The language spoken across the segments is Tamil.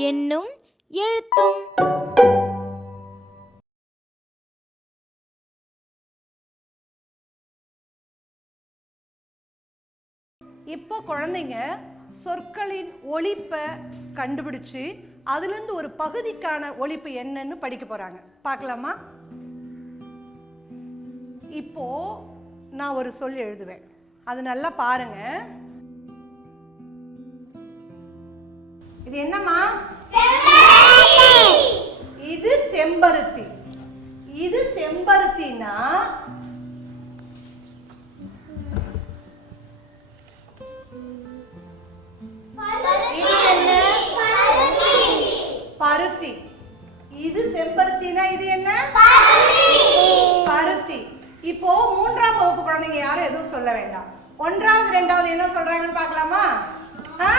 என்னும் எழுத்தும். இப்போ குழந்தைங்க சொற்களின் ஒலிப்பை கண்டுபிடிச்சு அதுலேருந்து ஒரு பகுதிக்கான ஒலிப்பு என்னன்னு படிக்க போறாங்க. பார்க்கலாமா? இப்போ நான் ஒரு சொல் எழுதுவேன். அது நல்லா பாருங்க. இது என்னம்மா? இது செம்பருத்தி. இது செம்பருத்தினா செம்பருத்தினா இது என்ன? பருத்தி. இப்போ மூன்றாம் வகுப்பு குழந்தைங்க யாரும் எதுவும் சொல்ல வேண்டாம். ஒன்றாவது ரெண்டாவது என்ன சொல்றாங்கன்னு பார்க்கலாமா? ஆ?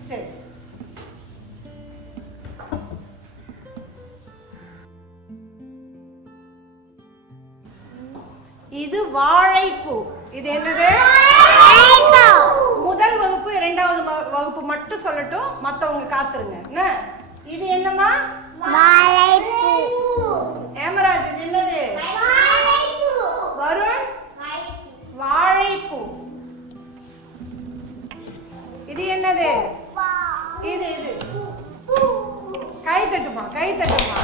சரி. இது வாழைப்பூ. இது என்னது? முதல் வகுப்பு இரண்டாவது வகுப்பு மட்டும் சொல்லட்டும். மத்தவங்க காத்துருங்க. என்ன? இது என்னம்மா? ஏமராஜ் இது என்னது? வருண்? வாழைப்பூ. இது என்னது? இது இது. கை தட்டுமா கை தட்டுமா?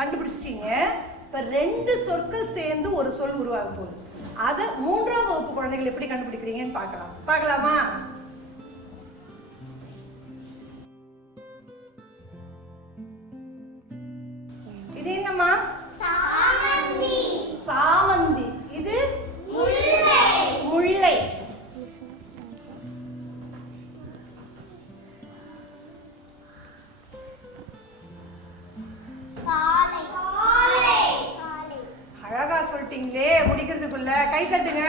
கண்டுபிடிச்சிட்டீங்க. இப்போ ரெண்டு சொற்கள் சேர்ந்து ஒரு சொல் உருவாக போகுது. அதை மூன்றாம் வகுப்பு குழந்தைகள் எப்படி கண்டுபிடிக்கிறீங்கன்னு பார்க்கலாம். பார்க்கலாமா? இது என்னம்மா? அழகா முடிக்கிறதுக்குள்ள. கை தட்டுங்க.